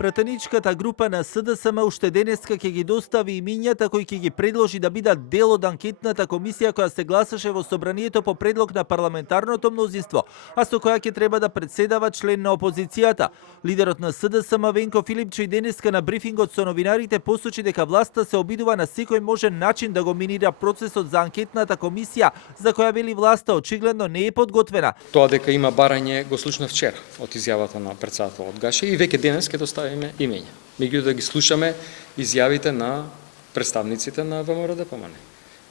Пратеничката група на СДСМ уште денеска ќе ги достави имињата кои ќе ги предложи да бидат дел од анкетната комисија која се гласаше во собранието по предлог на парламентарното мнозинство, а со која ќе треба да председава член на опозицијата. Лидерот на СДСМ Венко Филипче и денеска на брифингот со новинарите посочи дека власта се обидува на секој можен начин да го минира процесот за анкетната комисија, за која вели власта очигледно не е подготвена. Тоа дека има барање го слушнав вчера од изјавата на председателот Гаше и веќе денес ќе доставиме имења. Меѓутоа да ги слушаме изјавите на представниците на ВМРО-ДПМН.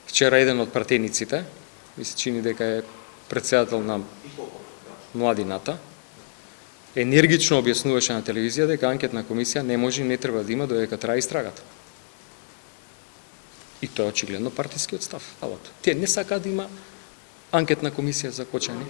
Вчера еден од пратениците, ми се чини дека е председател на Младината, енергично објаснуваше на телевизија дека анкетна комисија не може и не треба да има додека трае истрагата. И тоа е очигледно партискиот став. Тие не сакаат да има анкетна комисија за Кочани.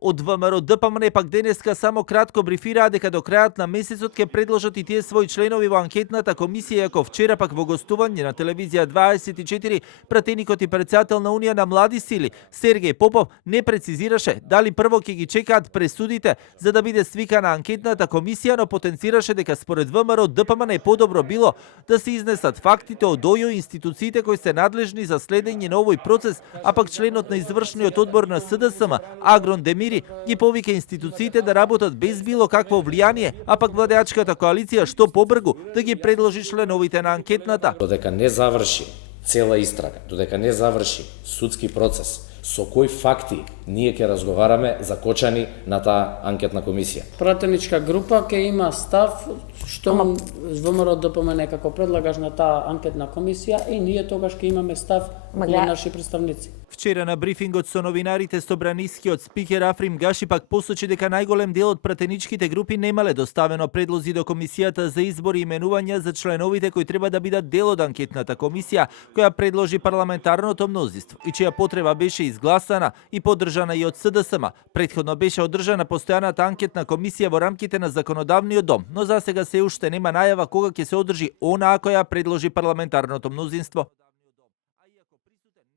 Од ВМРО-ДПМН пак денеска само кратко брифираа дека до крајот на месецот ќе предложат и тие своји членови во анкетната комисија, иако вчера пак во гостување на телевизија 24 пратеникот и председател на Унија на млади сили Сергеј Попов не прецизираше дали прво ќе ги чекаат пресудите за да биде свикана анкетната комисија, но потенцираше дека според ВМРО-ДПМН е подобро било да се изнесат фактите од ОЈО институциите кои се надлежни за следење на овој процес, а пак членот на извршниот одбор на СДСМ Агрон Демири ги повика институциите да работат без било какво влијание, а пак владеачката коалиција што побргу да ги предложи членовите на анкетната. Додека не заврши цела истрага, додека не заврши судски процес, со кои факти ние ќе разговараме за Кочани на таа анкетна комисија. Пратеничка група ќе има став што ВМРО-ДПМН како предлагаш на таа анкетна комисија и ние тогаш ќе имаме став на наши представници. Вчера на брифингот со новинарите собранискиот спикер Африм Гаши пак посочи дека најголем дел од пратеничките групи немале доставено предлози до комисијата за избори и именувања за членовите кои треба да бидат дел од анкетната комисија која предложи парламентарното мнозинство и чија потреба беше изгласана и поддржана и од СДСМ. Претходно беше одржана постојаната анкетна комисија во рамките на законодавниот дом, но засега се уште нема најава кога ќе се одржи онаа која предложи парламентарното мнозинство.